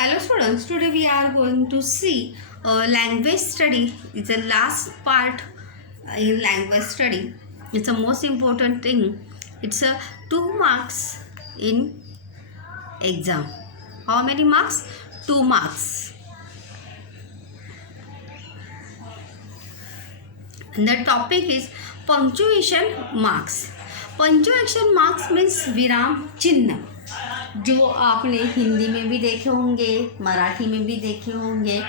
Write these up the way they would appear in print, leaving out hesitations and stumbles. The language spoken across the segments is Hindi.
Hello students, today we are going to see language study. It's the last part in language study. It's the most important thing. It's a 2 marks in exam. How many marks? 2 marks. And the topic is punctuation marks. Punctuation marks means विराम चिन्ह, जो आपने हिंदी में भी देखे होंगे, मराठी में भी देखे होंगे।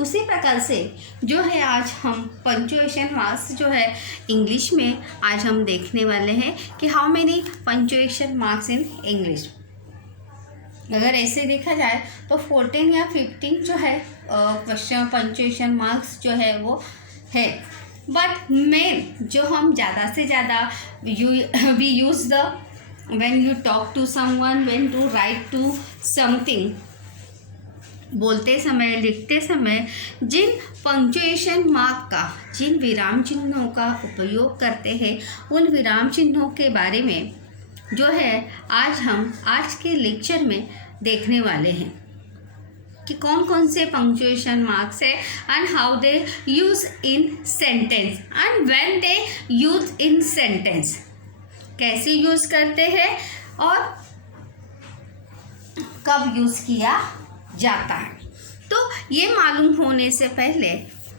उसी प्रकार से जो है आज हम पंक्चुएशन मार्क्स जो है इंग्लिश में आज हम देखने वाले हैं कि how many punctuation marks in English. अगर ऐसे देखा जाए तो 14 या 15 जो है क्वेश्चन पंक्चुएशन मार्क्स जो है वो है, बट मेन जो हम ज़्यादा से ज़्यादा we use the when you talk to someone, when to write to something, बोलते समय लिखते समय जिन पंक्चुएशन मार्क का, जिन विराम चिन्हों का उपयोग करते हैं, उन विराम चिन्हों के बारे में जो है आज हम आज के लेक्चर में देखने वाले हैं कि कौन कौन से पंक्चुएशन मार्क्स है and how they use in sentence and when they use in sentence, कैसे यूज़ करते हैं और कब यूज़ किया जाता है। तो ये मालूम होने से पहले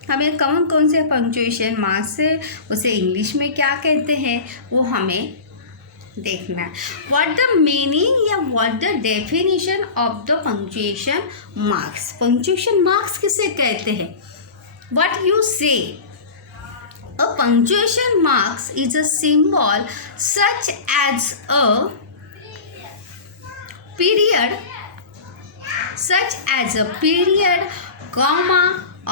हमें कौन कौन से पंक्चुएशन मार्क्स है, उसे इंग्लिश में क्या कहते हैं, वो हमें देखना है। व्हाट द मीनिंग या what the definition of the punctuation marks. Punctuation marks किसे कहते हैं? व्हाट यू से A punctuation marks is a symbol such as a period, comma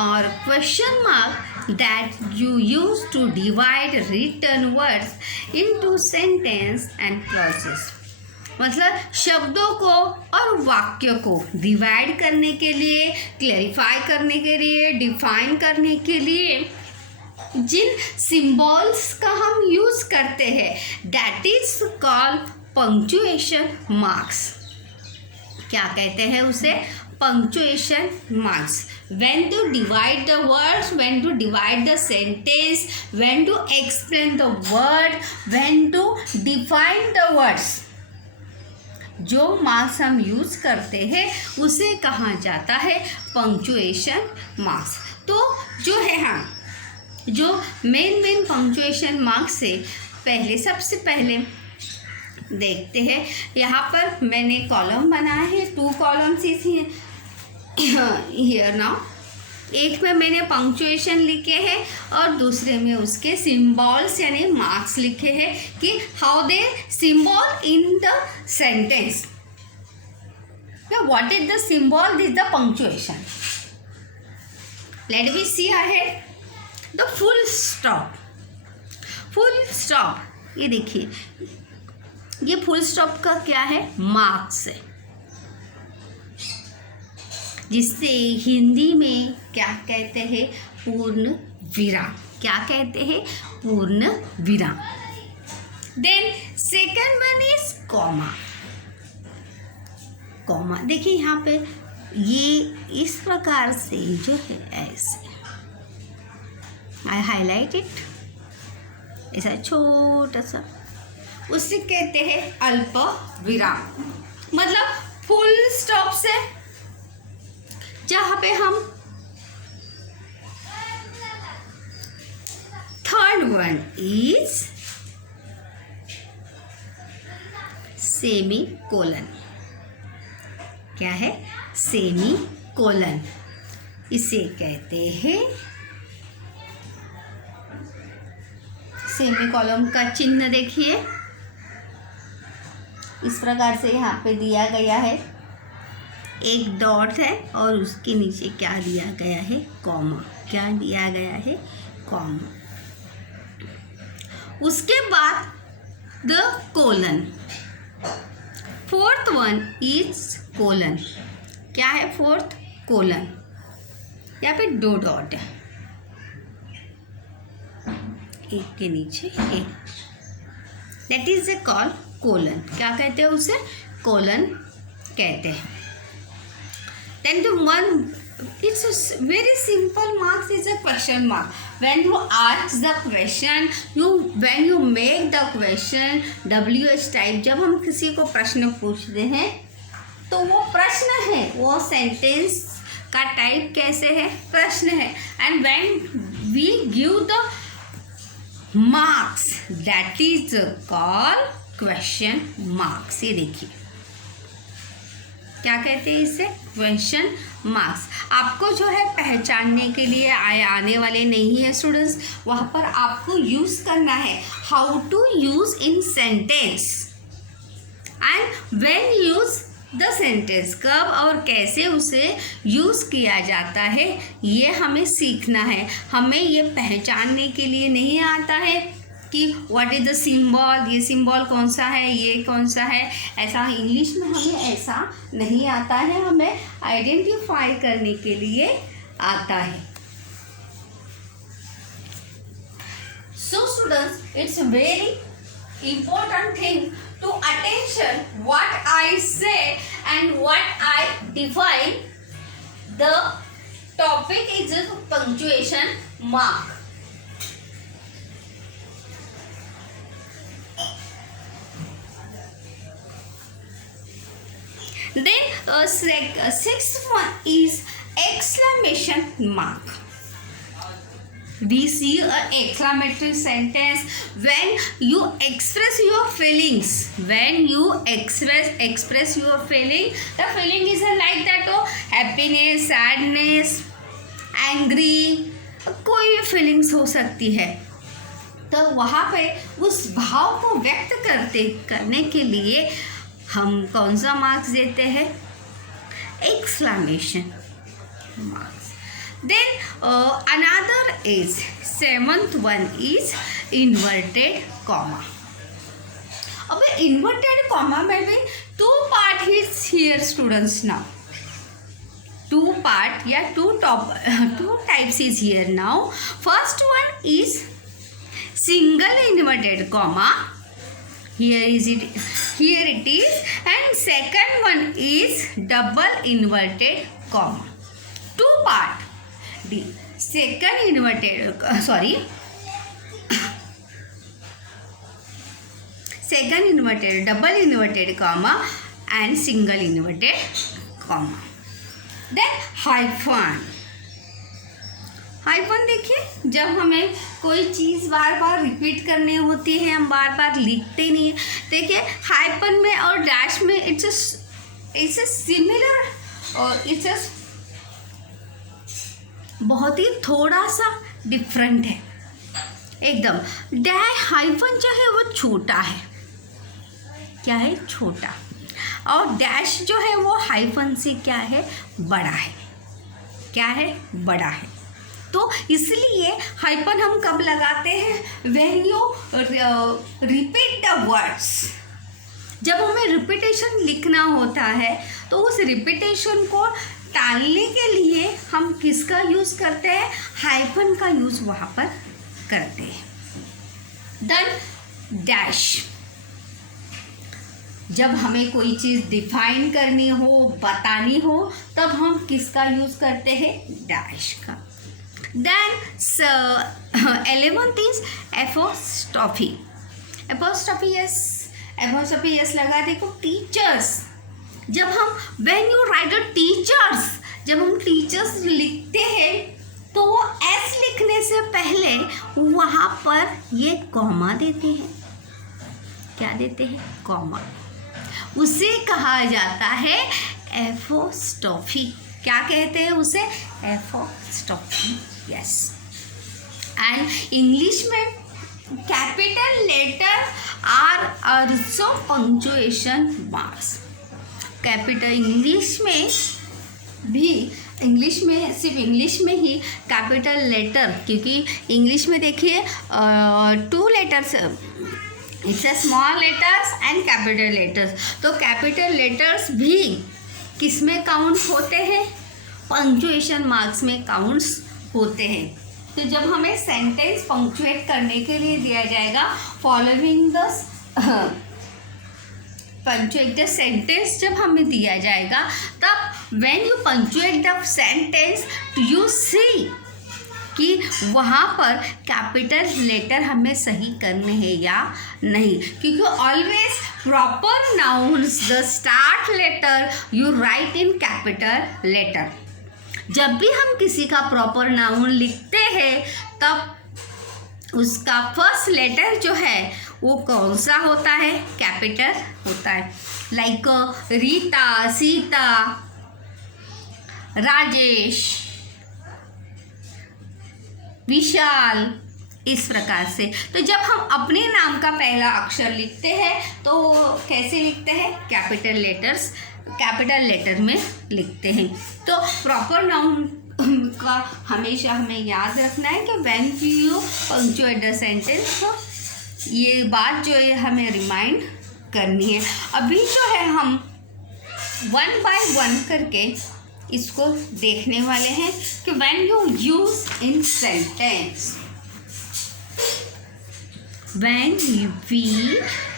or question mark that you use to divide written words into sentence and clauses. मतलब शब्दों को और वाक्य को डिवाइड करने के लिए, क्लैरिफाई करने के लिए, डिफाइन करने के लिए जिन सिंबल्स का हम यूज करते हैं, that is called punctuation marks. क्या कहते हैं उसे? Punctuation marks. When to divide the words, when to divide the sentence, when to explain the word, when to define the words, जो मार्क्स हम यूज करते हैं उसे कहा जाता है पंक्चुएशन मार्क्स। तो जो है हम जो मेन पंक्चुएशन मार्क्स से पहले सबसे पहले देखते हैं। यहाँ पर मैंने कॉलम बनाया है, 2 कॉलम्स इसी हियर नाउ। एक में मैंने पंक्चुएशन लिखे हैं और दूसरे में उसके सिंबल्स यानी मार्क्स लिखे हैं कि how they symbol in the sentence. What is the symbol is the punctuation. Let we see ahead the full stop. Full stop, ये देखिए, ये फुल स्टॉप का क्या है? मार्क्स है, जिससे हिंदी में क्या कहते हैं? पूर्ण विराम। क्या कहते हैं? पूर्ण विराम। Then second one is comma. Comma देखिए यहाँ पे ये इस प्रकार से जो है ऐसे आई हाईलाइट इट, ऐसा छोटा सा, उसे कहते हैं अल्प विराम। मतलब फुल स्टॉप से जहाँ पे हम third one is semi colon. क्या है? Semi colon. इसे कहते हैं, सेमी कॉलम का चिन्ह देखिए इस प्रकार से यहाँ पे दिया गया है, एक डॉट है और उसके नीचे क्या दिया गया है? कॉमा। क्या दिया गया है? कॉमा। उसके बाद the colon. Fourth one is colon. क्या है? Fourth colon. यहाँ पे 2 डॉट है, एक के नीचे एक, that is a call colon. क्या कहते हैं उसे? कोलन कहते हैं। then the one, it's a very simple marks is a question mark. When you ask the question, when you make the question WH type, जब हम किसी को प्रश्न पूछते हैं तो वो प्रश्न है, वो सेंटेंस का टाइप कैसे है, प्रश्न है. And when we give the marks that is called question marks. ये देखिए क्या कहते हैं इसे, क्वेश्चन मार्क्स. आपको जो है पहचानने के लिए आने वाले नहीं है स्टूडेंट्स, वहाँ पर आपको यूज़ करना है how to use in sentence and when use the sentence, कब और कैसे उसे यूज़ किया जाता है ये हमें सीखना है. हमें ये पहचानने के लिए नहीं आता है कि व्हाट इज़ द सिंबल, ये सिंबल कौन सा है, ये कौन सा है, ऐसा इंग्लिश में हमें ऐसा नहीं आता है. हमें आइडेंटिफाई करने के लिए आता है. So students, it's very important thing to attention what I say and what I define. The topic is a punctuation mark. Then sixth one is exclamation mark. We see an exclamatory sentence when you express your feelings. When you express your feeling, the feeling is like that हो, happiness, sadness, angry, कोई भी फीलिंग्स हो सकती है. तो वहाँ पे उस भाव को व्यक्त करने के लिए हम कौन सा मार्क्स देते हैं, exclamation marks. Then another is seventh one is inverted comma. अब inverted comma में भी two part is here students now. Two part या two types is here now. First one is single inverted comma. Here it is, and second one is double inverted comma. Two part. The second inverted double inverted comma and single inverted comma. Then hyphen. Hyphen देखिए, जब हमें कोई चीज़ बार बार रिपीट करनी होती है, हम बार बार लिखते नहीं है. देखिए हाइफन में और डैश में इट्स अ सिमिलर और इट्स बहुत ही थोड़ा सा डिफरेंट है एकदम. डैश हाइफन जो है वो छोटा है, क्या है, छोटा. और डैश जो है वो हाइफन से क्या है, बड़ा है. क्या है, बड़ा है. तो इसलिए हाइफन हम कब लगाते हैं, when you repeat the words. जब हमें रिपीटेशन लिखना होता है तो उस रिपीटेशन को टालने के लिए हम किसका यूज़ करते हैं, हाइफन का यूज़ वहाँ पर करते हैं. देन डैश, जब हमें कोई चीज़ डिफाइन करनी हो, बतानी हो, तब हम किसका यूज़ करते हैं, डैश का. Then 11th is apostrophe. apostrophe yes लगा देखो. टीचर्स, जब हम when you write a teachers, जब हम टीचर्स लिखते हैं तो वो एस लिखने से पहले वहाँ पर ये कॉमा देते हैं. क्या देते हैं, कॉमा. उसे कहा जाता है एपोस्ट्रोफी. क्या कहते हैं उसे, एपोस्ट्रोफी. यस. एंड इंग्लिश में capital letter are also punctuation marks. Capital English में भी, इंग्लिश में सिर्फ इंग्लिश में ही कैपिटल लेटर, क्योंकि इंग्लिश में देखिए 2 letters, it's a small letters and capital letters. तो कैपिटल लेटर्स भी किस में काउंट होते हैं, पंक्चुएशन मार्क्स में काउंट्स होते हैं. तो जब हमें सेंटेंस पंक्चुएट करने के लिए दिया जाएगा, following the punctuate the sentence जब हमें दिया जाएगा, तब when you punctuate the sentence you see कि वहाँ पर कैपिटल लेटर हमें सही करने हैं या नहीं, क्योंकि always proper nouns the start letter you write in capital letter. जब भी हम किसी का प्रॉपर नाउन लिखते हैं तब उसका फर्स्ट लेटर जो है वो कौन सा होता है, कैपिटल होता है। लाइक रीता, सीता, राजेश, विशाल, इस प्रकार से। तो जब हम अपने नाम का पहला अक्षर लिखते हैं तो कैसे लिखते हैं, कैपिटल लेटर में लिखते हैं। तो प्रॉपर नाउन का हमेशा हमें याद रखना है कि when you punctuate the sentence, तो ये बात जो है हमें रिमाइंड करनी है। अभी जो है हम 1 बाय 1 करके इसको देखने वाले हैं कि when you use in sentence, when we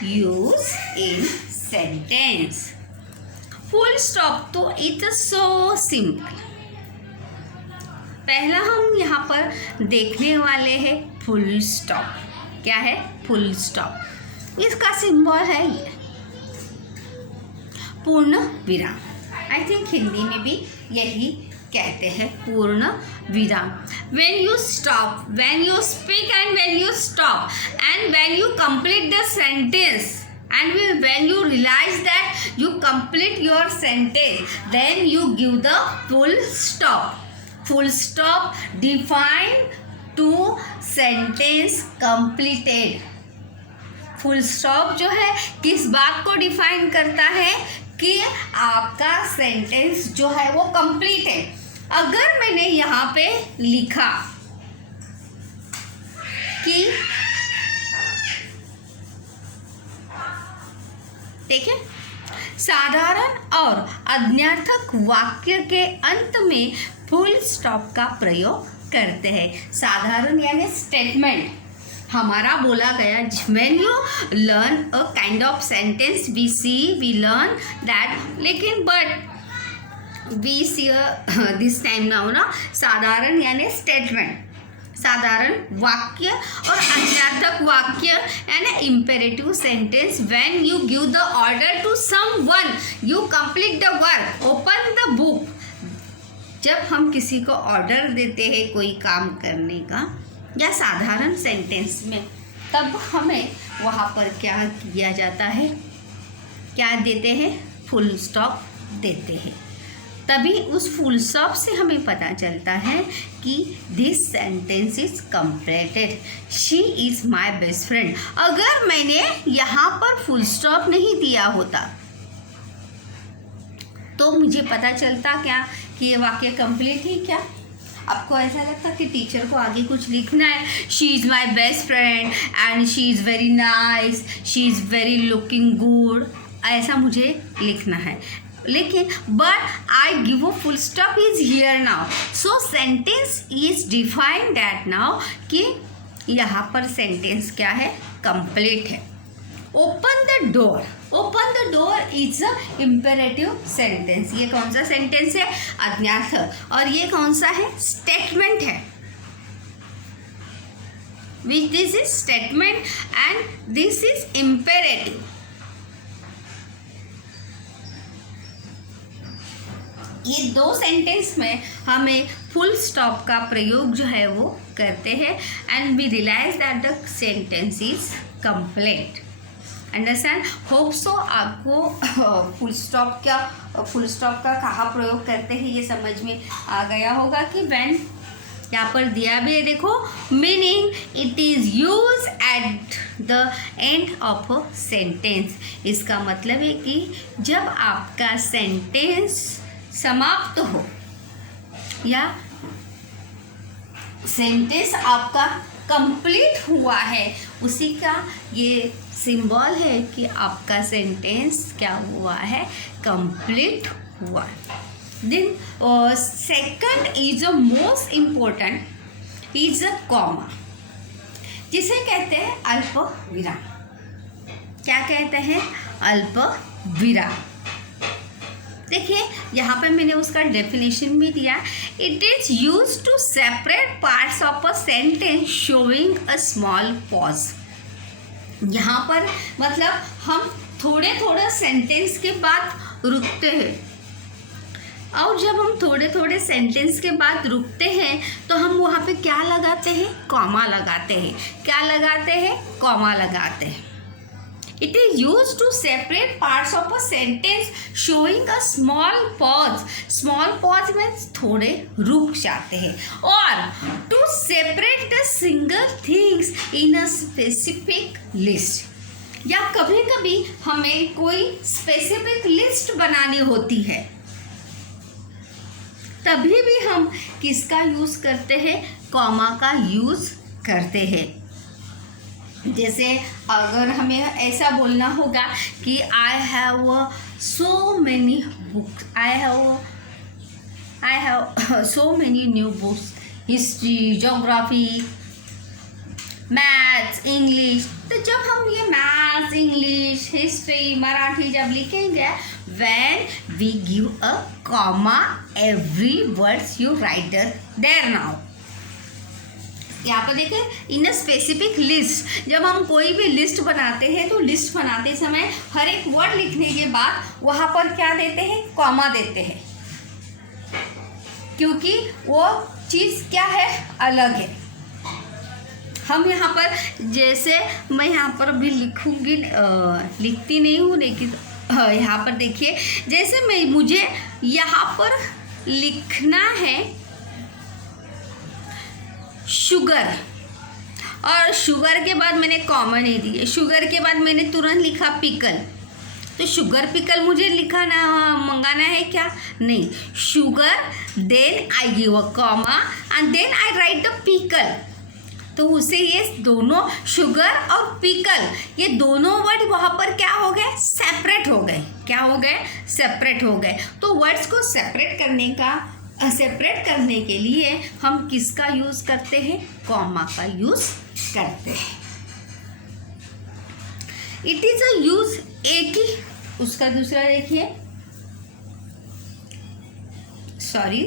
use in sentence. Full stop तो इट्स सो सिंपल। पहला हम यहाँ पर देखने वाले हैं फुल स्टॉप। क्या है फुल स्टॉप? इसका सिंबल है ये पूर्ण विराम। आई थिंक हिंदी में भी यही कहते हैं, पूर्ण विराम। When you stop, when you speak and when you stop and when you complete the sentence and when you realize that you complete your sentence, then you give the full stop. Full stop define to sentence completed. Full stop जो है किस बात को डिफाइन करता है कि आपका सेंटेंस जो है वो कंप्लीट है। अगर मैंने यहाँ पे लिखा कि देखिए, साधारण और अज्ञार्थक वाक्य के अंत में फुल स्टॉप का प्रयोग करते हैं। साधारण यानी स्टेटमेंट हमारा बोला गया। When you learn a kind of sentence we learn that, लेकिन but we see this time now ना साधारण यानी स्टेटमेंट, साधारण वाक्य और अज्ञार्थक वाक्य यानी imperative sentence. When you give the order to someone you complete the work, open the book. जब हम किसी को ऑर्डर देते हैं कोई काम करने का या साधारण सेंटेंस में, तब हमें वहाँ पर क्या किया जाता है, क्या देते हैं, फुल स्टॉप देते हैं। तभी उस फुल स्टॉप से हमें पता चलता है कि this sentence is completed, she is my best friend. अगर मैंने यहाँ पर फुल स्टॉप नहीं दिया होता तो मुझे पता चलता क्या कि ये वाक्य कंप्लीट ही क्या। आपको ऐसा लगता कि टीचर को आगे कुछ लिखना है, she is my best friend and she is very nice, she is very looking good, ऐसा मुझे लिखना है। लेकिन but I give a full stop is here now, so sentence is defined that now कि यहाँ पर सेंटेंस क्या है, कंप्लीट है। Open the door, open the door is a imperative sentence. ये कौन सा सेंटेंस है, अज्ञात, और ये कौन सा है, स्टेटमेंट है। Which this is statement and this is imperative. ये दो सेंटेंस में हमें फुल स्टॉप का प्रयोग जो है वो करते हैं and we realise that the sentence is complete. Understand, hope so आपको फुल स्टॉप का कहाँ प्रयोग करते हैं ये समझ में आ गया होगा कि व्हेन यहाँ पर दिया भी है, देखो, meaning it is use at the end of a sentence. इसका मतलब है कि जब आपका सेंटेंस समाप्त हो या सेंटेंस आपका कंप्लीट हुआ है, उसी का ये सिंबल है कि आपका सेंटेंस क्या हुआ है, कंप्लीट हुआ। Then second is a most important is a comma, जिसे कहते हैं अल्प विराम। क्या कहते हैं, अल्प विराम। देखिए यहाँ पे मैंने उसका डेफिनेशन भी दिया। It is use to separate parts of a sentence showing a small pause. यहाँ पर मतलब हम थोड़े थोड़े सेंटेंस के बाद रुकते हैं, और जब हम थोड़े थोड़े सेंटेंस के बाद रुकते हैं तो हम वहाँ पे क्या लगाते हैं, कॉमा लगाते हैं। क्या लगाते हैं, कॉमा लगाते हैं। It is used to separate parts of a sentence showing a small pause. Small pause means थोड़े रुक जाते हैं। और to separate the single things in a specific list. या कभी कभी हमें कोई स्पेसिफिक लिस्ट बनानी होती है, तभी भी हम किसका यूज करते हैं, कॉमा का यूज करते हैं। जैसे अगर हमें ऐसा बोलना होगा कि I have so many books, I have so many new books, history, geography, maths, English. तो जब हम ये मैथ्स, इंग्लिश, हिस्ट्री, मराठी जब लिखेंगे, when we give a comma every words you write there now. यहाँ पर देखिए, इन अ स्पेसिफिक लिस्ट, जब हम कोई भी लिस्ट बनाते हैं तो लिस्ट बनाते समय हर एक वर्ड लिखने के बाद वहाँ पर क्या देते हैं, कॉमा देते हैं, क्योंकि वो चीज़ क्या है, अलग है। हम यहाँ पर, जैसे मैं यहाँ पर अभी लिखूँगी, लिखती नहीं हूँ, लेकिन यहाँ पर देखिए, जैसे मुझे यहाँ पर लिखना है शुगर, और शुगर के बाद मैंने कॉमा नहीं दी है, शुगर के बाद मैंने तुरंत लिखा पिकल। तो शुगर पिकल मुझे लिखा ना, मंगाना है क्या, नहीं, sugar then I give a comma and then I write the pickle. तो उसे ये दोनों शुगर और पिकल, ये दोनों वर्ड वहाँ पर क्या हो गए, सेपरेट हो गए। क्या हो गए, सेपरेट हो गए। तो वर्ड्स को सेपरेट करने के लिए हम किसका यूज़ करते हैं, कॉमा का यूज़ करते हैं। इट इज़ अ यूज़, एक ही, उसका दूसरा देखिए, सॉरी,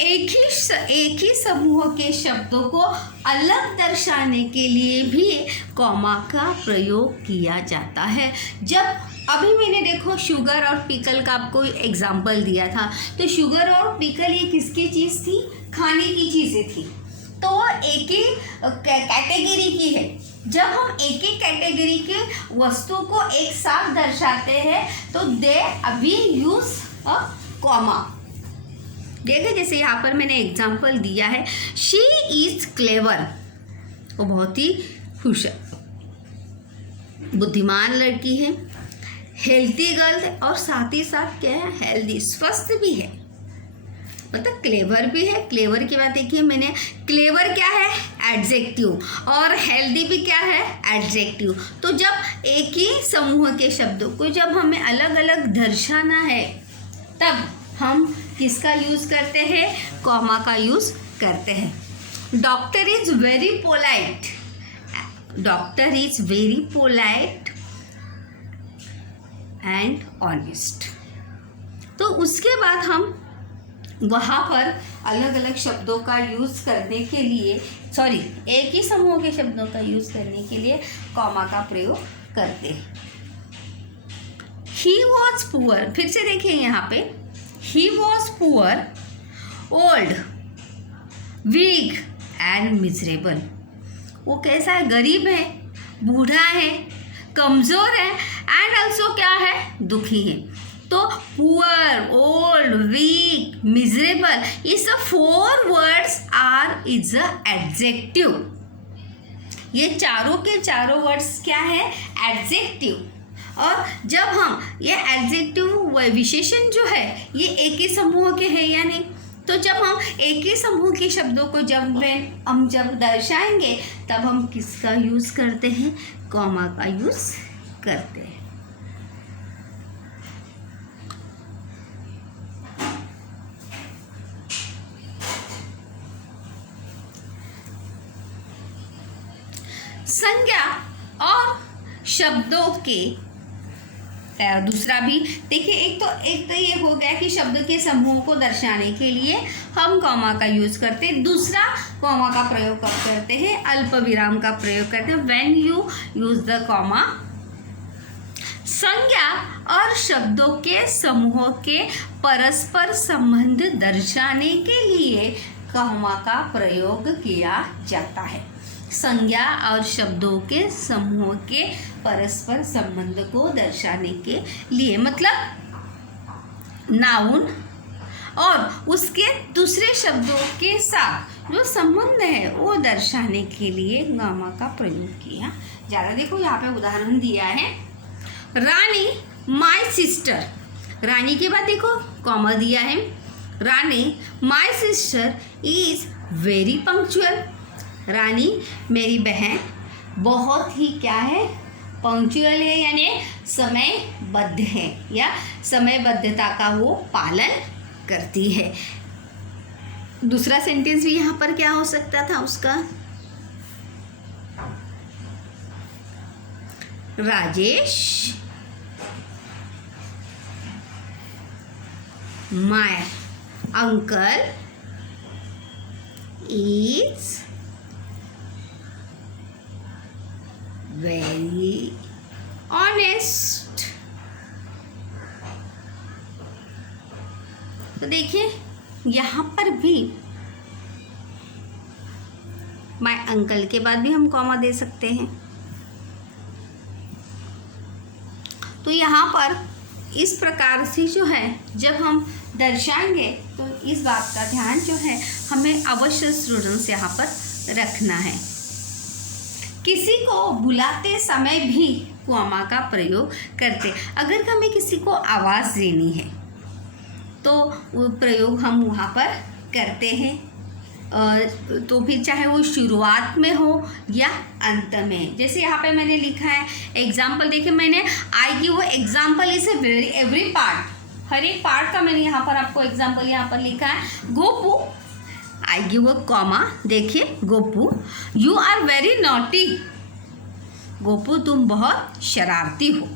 एक ही समूह के शब्दों को अलग दर्शाने के लिए भी कॉमा का प्रयोग किया जाता है। जब अभी मैंने देखो शुगर और पिकल का आपको एग्जाम्पल दिया था, तो शुगर और पिकल ये किसकी चीज़ थी, खाने की चीज़ें थी, तो वो एक ही कैटेगरी की है। जब हम एक ही कैटेगरी के वस्तु को एक साथ दर्शाते हैं तो दे अभी यूज अ कॉमा। देखिए, जैसे यहाँ पर मैंने एग्जाम्पल दिया है, शी इज क्लेवर, वो बहुत ही होशियार, बुद्धिमान लड़की है, हेल्थी गर्ल है, और साथ ही साथ क्या है, हेल्दी, स्वस्थ भी है, मतलब क्लेवर भी है। क्लेवर की बात देखिए, मैंने क्लेवर क्या है, एडजेक्टिव, और हेल्दी भी क्या है, एडजेक्टिव। तो जब एक ही समूह के शब्दों को जब हमें अलग अलग दर्शाना है, तब हम किसका यूज़ करते हैं, कॉमा का यूज़ करते हैं। Doctor is very polite, doctor is very polite and honest. तो उसके बाद हम वहाँ पर अलग अलग शब्दों का यूज़ करने के लिए, सॉरी, एक ही समूह के शब्दों का यूज़ करने के लिए कॉमा का प्रयोग करते हैं। ही वॉज पुअर, फिर से देखिए यहाँ पे, he was poor, old, weak and miserable. वो कैसा है, गरीब है, बूढ़ा है, कमज़ोर है, एंड ऑल्सो क्या है, दुखी है। तो पुअर, ओल्ड, वीक, मिजरेबल, ये सब 4 words are is a adjective. ये चारों के चारों वर्ड्स क्या है, एडजेक्टिव। और जब हम ये एडजेक्टिव विशेषण जो है ये एक ही समूह के हैं या नहीं, तो जब हम एक ही समूह के शब्दों को जब दर्शाएंगे तब हम किसका यूज़ करते हैं, कॉमा का यूज़ करते हैं। संज्ञा और शब्दों के, दूसरा भी देखिए, एक तो ये हो गया कि शब्द के समूह को दर्शाने के लिए हम कॉमा का यूज करते हैं। दूसरा कॉमा का प्रयोग कब करते हैं? अल्प विराम का प्रयोग करते हैं, when you use the comma. संज्ञा और शब्दों के समूह के परस्पर संबंध दर्शाने के लिए कॉमा का प्रयोग किया जाता है। संज्ञा और शब्दों के समूह के परस्पर संबंध को दर्शाने के लिए, मतलब नाउन और उसके दूसरे शब्दों के साथ जो संबंध है वो दर्शाने के लिए कॉमा का प्रयोग किया जाता है। देखो यहाँ पे उदाहरण दिया है, रानी माय सिस्टर। रानी के बाद देखो कॉमा दिया है, Rani my sister is very punctual. Rani मेरी बहन बहुत ही क्या है? पंक्चुअल है, यानी समयबद्ध है या समयबद्धता का वो पालन करती है। दूसरा सेंटेंस भी यहाँ पर क्या हो सकता था उसका? Rajesh my uncle is very honest. तो देखिए यहाँ पर भी माय अंकल के बाद भी हम कॉमा दे सकते हैं। तो यहाँ पर इस प्रकार से जो है जब हम दर्शाएंगे तो इस बात का ध्यान जो है हमें अवश्य स्टूडेंट्स यहाँ पर रखना है। किसी को बुलाते समय भी कॉमा का प्रयोग करते। अगर हमें किसी को आवाज़ देनी है तो वो प्रयोग हम वहाँ पर करते हैं, तो फिर चाहे वो शुरुआत में हो या अंत में। जैसे यहाँ पे मैंने लिखा है एग्जाम्पल, देखिए मैंने I give example is every part, हर एक पार्ट का मैंने यहाँ पर आपको एग्जाम्पल यहाँ पर लिखा है। Gopu, I give a comma, देखिए Gopu you are very naughty. Gopu तुम बहुत शरारती हो।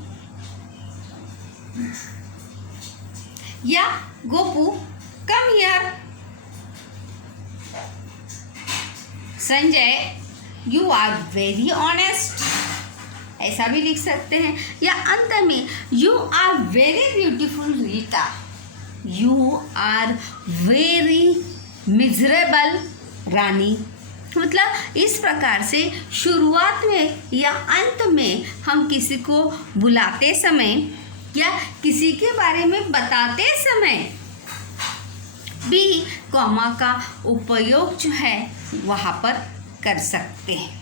या Gopu come here. Sanjay you are very honest, ऐसा भी लिख सकते हैं। या अंत में you are very beautiful Rita, you are very miserable Rani. मतलब इस प्रकार से शुरुआत में या अंत में हम किसी को बुलाते समय या किसी के बारे में बताते समय भी कॉमा का उपयोग जो है वहाँ पर कर सकते हैं।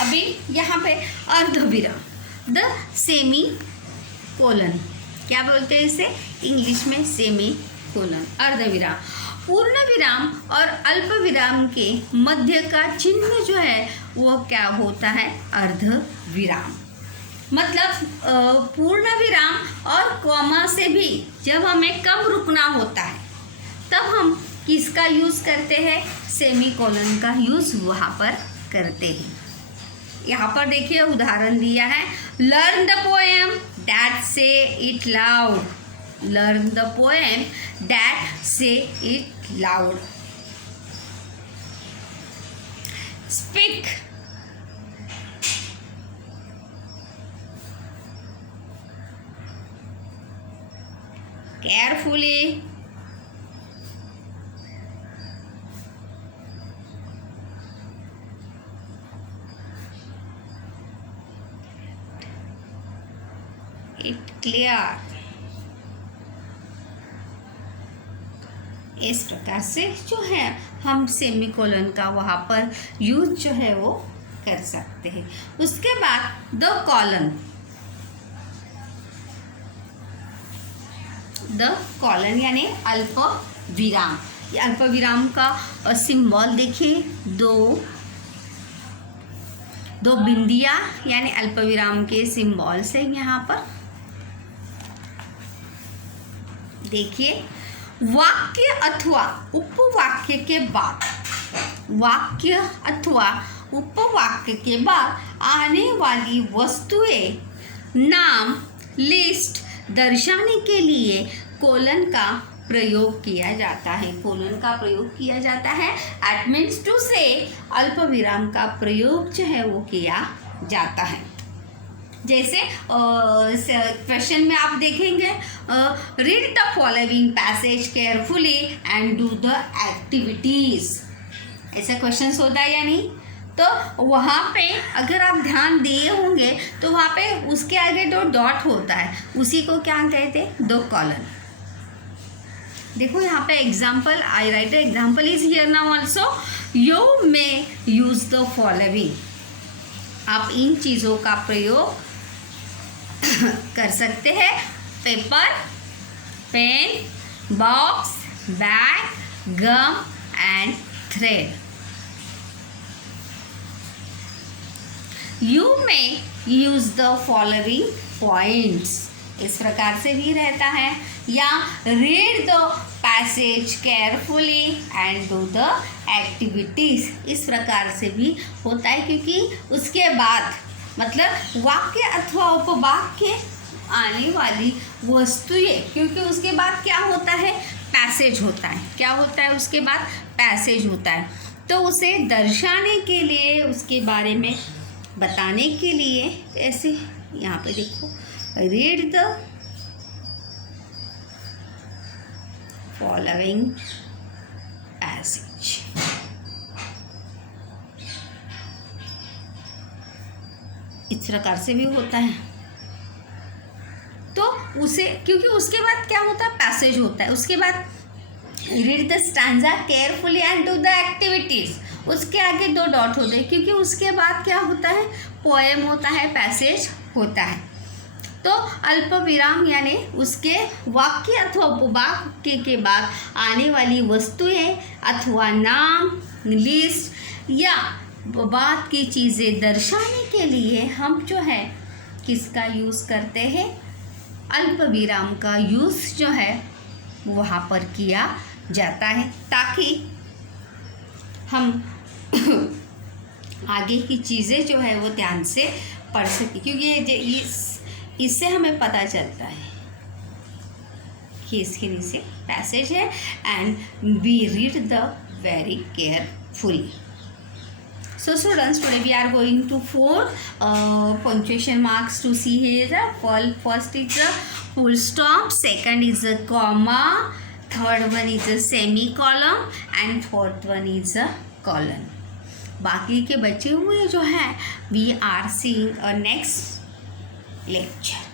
अभी यहाँ पे अर्धविराम, द सेमी कोलन, क्या बोलते हैं इसे इंग्लिश में? सेमी कोलन, अर्धविराम। पूर्ण विराम और अल्प विराम के मध्य का चिन्ह जो है वो क्या होता है? अर्धविराम। मतलब पूर्ण विराम और कॉमा से भी जब हमें कम रुकना होता है तब हम किसका यूज़ करते हैं? सेमी कोलन का यूज़ वहाँ पर करते हैं। यहाँ पर देखिए उदाहरण दिया है, learn the poem that say it loud. Learn the poem that say it loud. Speak, carefully, it clear. इस प्रकार से जो है हम सेमीकोलन का वहाँ पर यूज जो है वो कर सकते हैं। उसके बाद द कॉलन, द कॉलन यानी अल्प विराम। ये अल्प विराम का सिंबल देखिए, दो दो बिंदिया यानी अल्पविराम के सिंबल्स हैं यहाँ पर। देखिए, वाक्य अथवा उपवाक्य के बाद, वाक्य अथवा उपवाक्य के बाद आने वाली वस्तुएं नाम लिस्ट दर्शाने के लिए कोलन का प्रयोग किया जाता है। कोलन का प्रयोग किया जाता है। एट मीन्स टू से अल्पविराम का प्रयोग जो है वो किया जाता है। जैसे क्वेश्चन में आप देखेंगे, read the following passage carefully and do the activities, ऐसा क्वेश्चन होता है या नहीं? तो वहाँ पे अगर आप ध्यान दिए होंगे तो वहाँ पे उसके आगे दो डॉट होता है, उसी को क्या कहते हैं? दो कॉलन। देखो यहाँ पे example, I write example is here now also. You may use the following, आप इन चीज़ों का प्रयोग कर सकते हैं। Paper, pen, box, bag, gum and thread. You may use the following points, इस प्रकार से भी रहता है। या read the passage carefully and do the activities, इस प्रकार से भी होता है, क्योंकि उसके बाद मतलब वाक्य अथवा उपवाक्य आने वाली वस्तुएं, क्योंकि उसके बाद क्या होता है? पैसेज होता है। क्या होता है उसके बाद? पैसेज होता है। तो उसे दर्शाने के लिए, उसके बारे में बताने के लिए, ऐसे यहाँ पे देखो, रीड द फॉलोइंग पैसेज। इस प्रकार से भी होता है। तो उसे, क्योंकि उसके बाद क्या होता है? पैसेज होता है। उसके बाद read the stanza carefully and do the activities, उसके आगे दो डॉट होते हैं, क्योंकि उसके बाद क्या होता है? पोएम होता है, पैसेज होता है। तो अल्प विराम यानी उसके वाक्य अथवा उपवाक्य के बाद आने वाली वस्तुएं अथवा नाम, लिस्ट या बात की चीज़ें दर्शाने के लिए हम जो है किसका यूज़ करते हैं? अल्प विराम का यूज़ जो है वहाँ पर किया जाता है, ताकि हम आगे की चीज़ें जो है वो ध्यान से पढ़ सकें। क्योंकि इससे हमें पता चलता है कि इसके नीचे पैसेज है and we read the very carefully. So students, today we are going to 4 punctuation marks to see here. First is a full stop, second is a comma, third one is a semicolon and fourth one is a colon. बाकी के बचे हुए जो हैं we are seeing a next lecture.